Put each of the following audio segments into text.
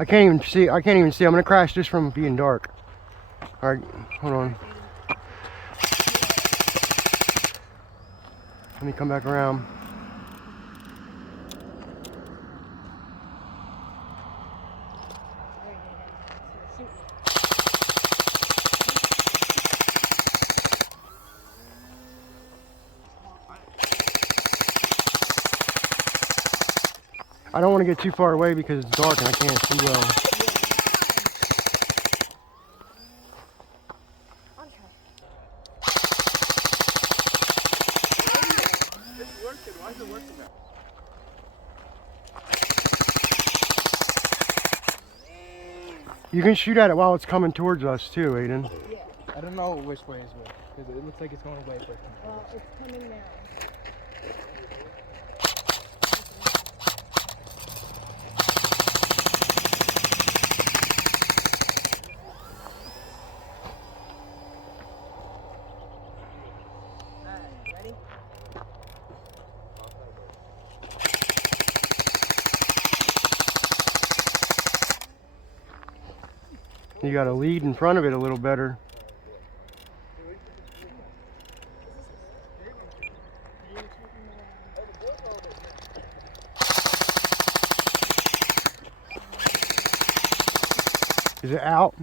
I can't even see. I can't even see. I'm gonna crash just from being dark. All right, hold on. Let me come back around. I don't want to get too far away because it's dark and I can't see well. It's working. Why is it working now? You can shoot at it while it's coming towards us too, Aiden. Yeah. I don't know which way is which because it looks like it's going away first. Well, it's coming now. Ready? You got to lead in front of it a little better. Is it out?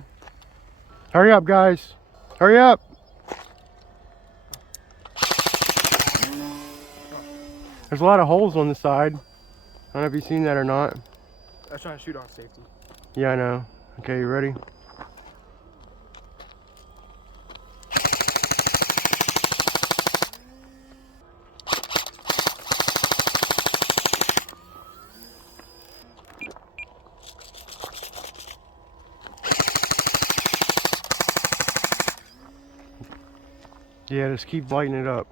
Hurry up, guys. Hurry up. There's a lot of holes on the side. I don't know if you've seen that or not. I was trying to shoot on safety. Yeah, I know. Okay, you ready? Yeah, just keep lighting it up.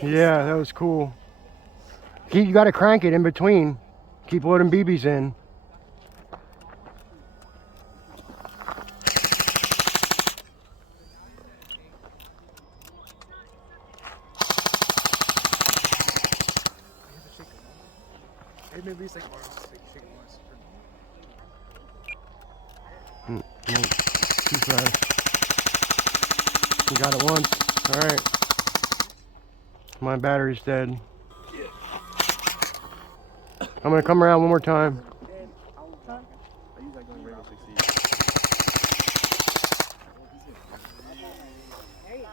Yeah, that was cool. You got to crank it in between. Keep loading BBs in. Maybe it's like shake once. Too fast. You got it once. All right. My battery's dead. I'm gonna come around one more time.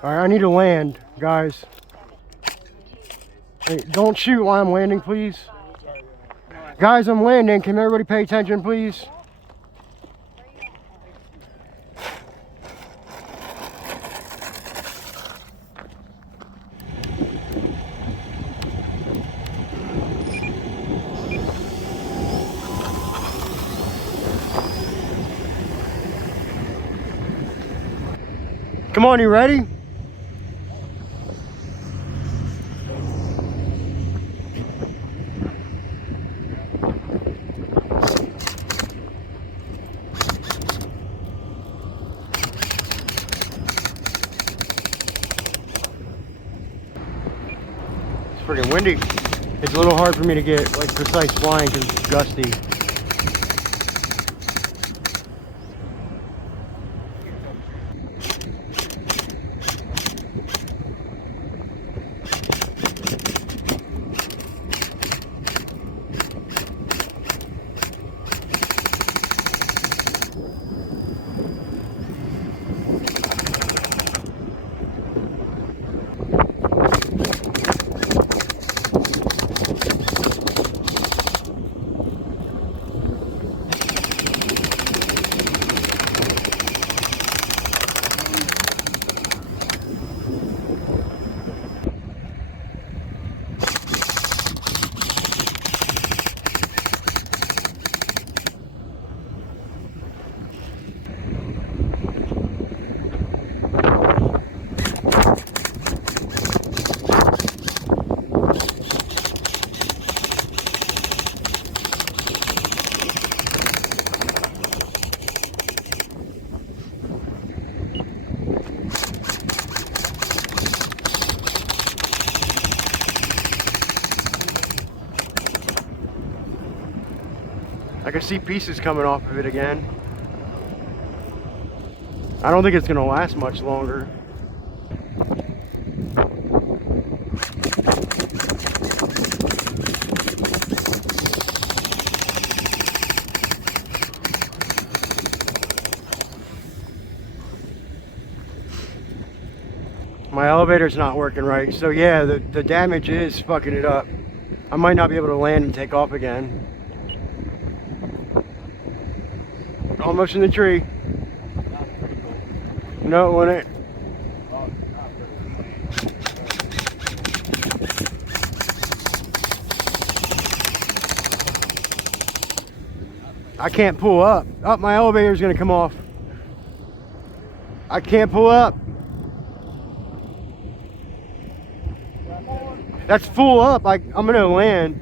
All right, I need to land, guys. Hey, don't shoot while I'm landing, please. Guys, I'm landing. Can everybody pay attention, please? Come on, you ready? It's freaking windy. It's a little hard for me to get like precise flying because it's gusty. I can see pieces coming off of it again. I don't think it's gonna last much longer. My elevator's not working right, so yeah, the damage is fucking it up. I might not be able to land and take off again. Almost in the tree. No, it wouldn't. I can't pull up. Oh, my elevator's gonna come off. I can't pull up. That's full up. I'm gonna land.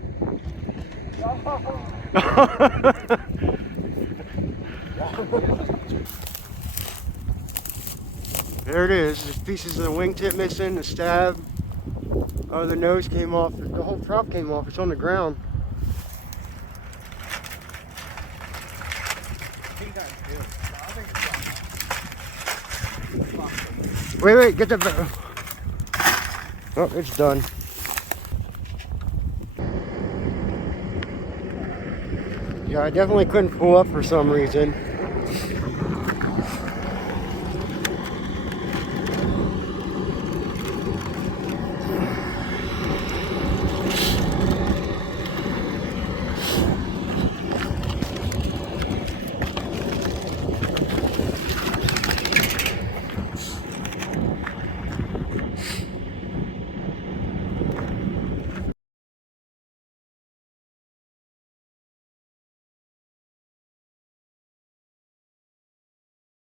There it is. There's pieces of the wingtip missing, the stab. Oh, the nose came off. The whole prop came off. It's on the ground. Wait, get the... Oh, it's done. Yeah, I definitely couldn't pull up for some reason.